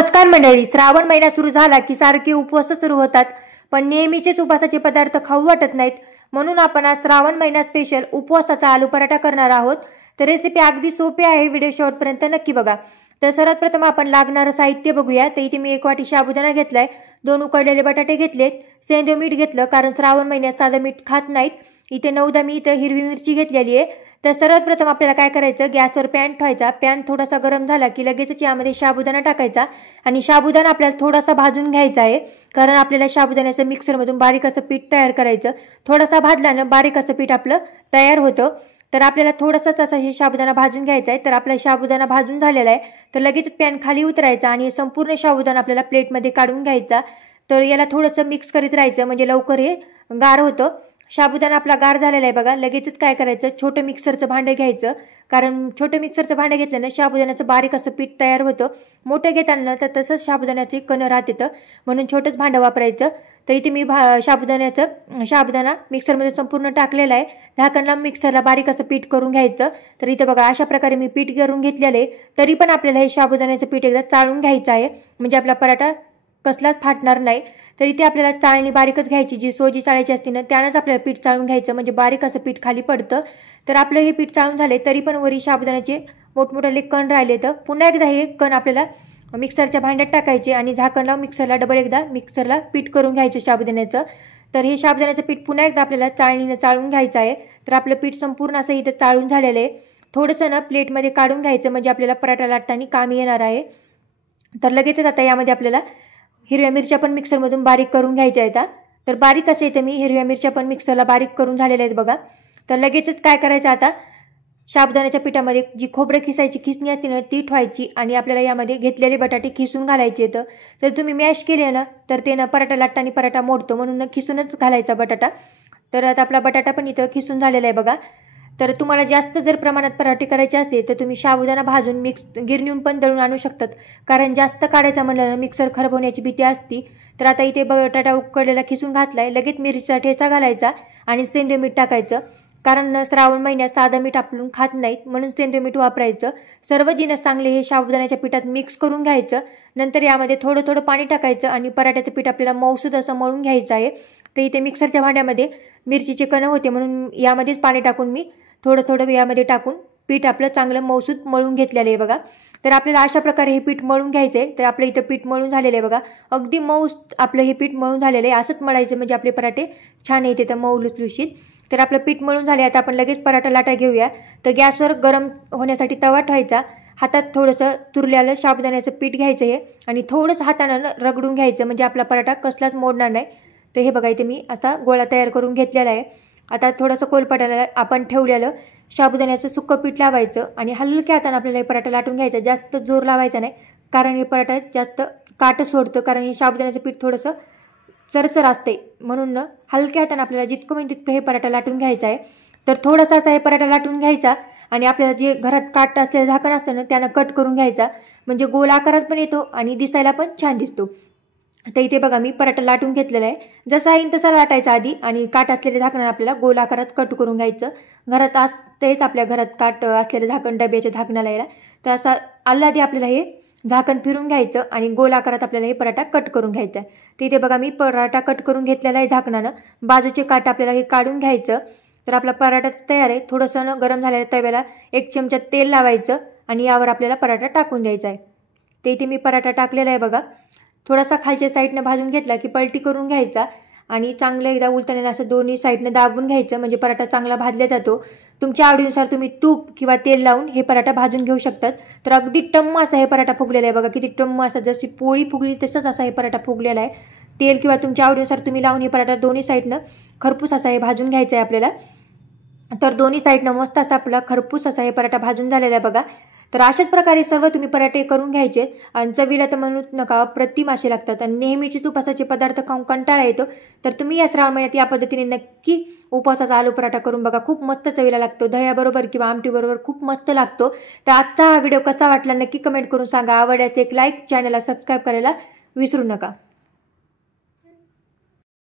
नमस्कार मंडळी, श्रावण महिना सुरू झाला की सारखे उपवास सुरू होतात, पण नेहमीचेच उपवासाचे पदार्थ खाऊ वाटत नाहीत. म्हणून आपण आज श्रावण महिना स्पेशल उपवासाचा आलू पराठा करणार आहोत. तर रेसिपी अगदी सोपी आहे, व्हिडिओ शेवटपर्यंत नक्की बघा. तर सर्वात प्रथम आपण लागणारं साहित्य बघूया. तर इथे मी 1 वाटी साबुदाणा घेतलाय, 2 उकडलेले बटाटे घेतलेत, सेंधव मीठ घेतलं कारण श्रावण महिन्यात साधं मीठ खात नाहीत. इथे 9-10 मी इथं हिरवी मिरची घेतलेली आहे. तर सर्वात प्रथम आपल्याला काय करायचं, गॅसवर पॅन ठेवायचा. पॅन थोडासा गरम झाला की लगेचच यामध्ये साबुदाणा टाकायचा आणि साबुदाणा आपल्याला थोडासा भाजून घ्यायचा आहे, कारण आपल्याला साबुदाण्याचं मिक्सरमधून बारीक असं पीठ तयार करायचं. थोडासा भाजल्यानं बारीक असं पीठ आपलं तयार होतं. तर आपल्याला थोडासाच असा हे साबुदाणा भाजून घ्यायचा आहे. तर आपला साबुदाणा भाजून झालेला आहे. तर लगेच पॅन खाली उतरायचा आणि संपूर्ण साबुदाणा आपल्याला प्लेटमध्ये काढून घ्यायचा. तर याला थोडंसं मिक्स करीत राहायचं, म्हणजे लवकर हे गार होतं. साबुदाणा आपला गार झालेला आहे बघा. लगेचच काय करायचं, छोटं मिक्सरचं भांडं घ्यायचं, कारण छोटं मिक्सरचं भांडं घेतल्यानं साबुदाण्याचं बारीक असं पीठ तयार होतं. मोठं घेताना तर तसंच साबुदाण्याचे कण राहत येतं, म्हणून छोटंच भांडं वापरायचं. तर इथे मी साबुदाणा मिक्सरमध्ये संपूर्ण टाकलेला आहे. झाकणला मिक्सरला बारीक असं पीठ करून घ्यायचं. तर इथे बघा अशा प्रकारे मी पीठ करून घेतलेलं आहे. तरी पण आपल्याला हे साबुदाण्याचं पीठ एकदा चाळून घ्यायचं आहे, म्हणजे आपला पराठा कसलाच फाटणार नाही. तर इथे आपल्याला चाळणी बारीकच घ्यायची, जी सोजी चाळायची असते ना त्यानंच आपल्याला पीठ चाळून घ्यायचं, म्हणजे बारीक असं पीठ खाली पडतं. तर आपलं हे पीठ चाळून झाले, तरी पण वरी साबुदाण्याचे मोठमोठे कण राहिले. तर पुन्हा एकदा हे कण आपल्याला मिक्सरच्या भांड्यात टाकायचे आणि झाकण लावून मिक्सरला डबल एकदा मिक्सरला पीठ करून घ्यायचं साबुदाण्याचं. तर हे साबुदाण्याचं पीठ पुन्हा एकदा आपल्याला चाळणीनं चाळून घ्यायचं आहे. तर आपलं पीठ संपूर्ण असं इथं चाळून झालेलं आहे. थोडंसं ना प्लेटमध्ये काढून घ्यायचं, म्हणजे आपल्याला पराठा लाटताना कामी येणार आहे. तर लगेचच आता यामध्ये आपल्याला हिरव्या मिरच्या पण मिक्सरमधून बारीक करून घ्यायच्या आहेत. तर बारीक असे तर मी हिरव्या मिरच्या पण मिक्सरला बारीक करून झालेल्या आहेत बघा. तर लगेचच काय करायचं, आता साबुदाण्याच्या पिठामध्ये जी खोबरं खिसायची खिसणी असते ना ती ठेवायची आणि आपल्याला यामध्ये घेतलेले बटाटे खिसून घालायचे आहेत. तर तुम्ही मॅश केले ना तर ते ना पराठा लाटताना पराठा मोडतो, म्हणून खिसूनच घालायचा बटाटा. तर आता आपला बटाटा पण इथं खिसून झालेला आहे बघा. तर तुम्हाला जास्त जर प्रमाणात पराठे करायचे असते तर तुम्ही साबुदाणा भाजून गिरणीहून पण दळून आणू शकतात, कारण जास्त काढायचा म्हणलं ना मिक्सर खराब होण्याची भीती असती. तर आता इथे बटाटा उकडलेला खिसून घातलाय, लगेच मिरचीचा ठेचा घालायचा आणि सेंधव मीठ टाकायचं, कारण श्रावण महिन्यात साधं मीठ आपण खात नाहीत, म्हणून सेंधव मीठ वापरायचं. सर्व जिनस चांगले हे साबुदाण्याच्या पिठात मिक्स करून घ्यायचं. नंतर यामध्ये थोडं थोडं पाणी टाकायचं आणि पराठ्याचं पीठ आपल्याला मऊसूद असं मळून घ्यायचं आहे. तर इथे मिक्सरच्या भांड्यामध्ये मिरचीचे कण होते, म्हणून यामध्येच पाणी टाकून मी थोडं थोडं यामध्ये टाकून पीठ आपलं चांगलं मऊसूद मळून घेतलेलं आहे बघा. तर आपल्याला अशा प्रकारे हे पीठ मळून घ्यायचं आहे. तर आपलं इथं पीठ मळून झालेलं आहे बघा. अगदी मऊ आपलं हे पीठ मळून झालेलं आहे. असंच मळायचं, म्हणजे आपले पराठे छान येते तर मऊ लुसलुशीत. तर आपलं पीठ मळून झाले. आता आपण लगेच पराठा लाटा घेऊया. तर गॅसवर गरम होण्यासाठी तवा ठेवायचा. हातात थोडंसं चुरल्यालं साबुदाण्याचं पीठ घ्यायचं आहे आणि थोडंसं हातानं रगडून घ्यायचं, म्हणजे आपला पराठा कसलाच मोडणार नाही. तर हे बघा इथे मी असा गोळा तयार करून घेतलेला आहे. आता थोडंसं कोलपाटाला आपण ठेवलेलं साबुदाण्याचं सुक्कं पीठ लावायचं आणि हलक्या हाताने आपल्याला हे पराठा लाटून घ्यायचा. जास्त जोर लावायचा नाही, कारण हे पराठा जास्त काट सोडतं, कारण हे साबुदाण्याचं पीठ थोडंसं चरचर असते, म्हणून हलक्या हाताने आपल्याला जितकं म्हणजे तितकं हे पराठा लाटून घ्यायचा आहे. तर थोडासा असा हे पराठा लाटून घ्यायचा आणि आपल्याला जे घरात काट असलेलं झाकण असतं ना त्यानं कट करून घ्यायचा, म्हणजे गोल आकारात पण येतो आणि दिसायला पण छान दिसतो. आता इथे बघा मी पराठा लाटून घेतलेला आहे. जसा येईल तसा लाटायचा आधी आणि काट असलेले झाकण आपल्याला गोल आकारात कट करून घ्यायचं. घरात असतेच आपल्या घरात काट असलेलं झाकण डब्याच्या झाकणाला यायला, तर असं आधी आपल्याला हे झाकण फिरून घ्यायचं आणि गोल आकारात आपल्याला हे पराठा कट करून घ्यायचा आहे. तर इथे बघा मी पराठा कट करून घेतलेला आहे झाकणानं. बाजूचे काट आपल्याला हे काढून घ्यायचं. तर आपला पराठा तयार आहे. थोडंसं गरम झालेल्या तव्याला 1 चमचा तेल लावायचं आणि यावर आपल्याला पराठा टाकून द्यायचा आहे. ते इथे मी पराठा टाकलेला आहे बघा. थोडासा खालच्या साईडनं भाजून घेतला की पलटी करून घ्यायचा आणि चांगलं एकदा उलटण्याला असं दोन्ही साईडनं दाबून घ्यायचं, म्हणजे पराठा चांगला भाजला जातो. तुमच्या आवडीनुसार तुम्ही तूप किंवा तेल लावून हे पराठा भाजून घेऊ शकतात. तर अगदी टम्म असा हे पराठा फुगलेला आहे बघा. किती टम्म असा, जशी पोळी फुगली तसंच असा हे पराठा फुगलेला आहे. तेल किंवा तुमच्या आवडीनुसार तुम्ही लावून हे पराठा दोन्ही साईडनं खरपूस असा हे भाजून घ्यायचा आहे आपल्याला. तर दोन्ही साईडनं मस्त असा आपला खरपूस असा हे पराठा भाजून झालेला आहे बघा. तर अशाच प्रकारे सर्व तुम्ही पराठे करून घ्यायचे आणि चवीला तर म्हणूच नका, अप्रतिम असे लागतात. आणि नेहमीचेच उपवासाचे पदार्थ खाऊन कंटाळा येतो, तर तुम्ही या श्रावण महिन्यात या पद्धतीने नक्की उपवासाचा आलू पराठा करून बघा. खूप मस्त चवीला लागतो, दह्याबरोबर किंवा आमटीबरोबर खूप मस्त लागतो. तर आजचा हा व्हिडिओ कसा वाटला नक्की कमेंट करून सांगा. आवडल्यास एक लाईक, चॅनलला सबस्क्राईब करायला विसरू नका.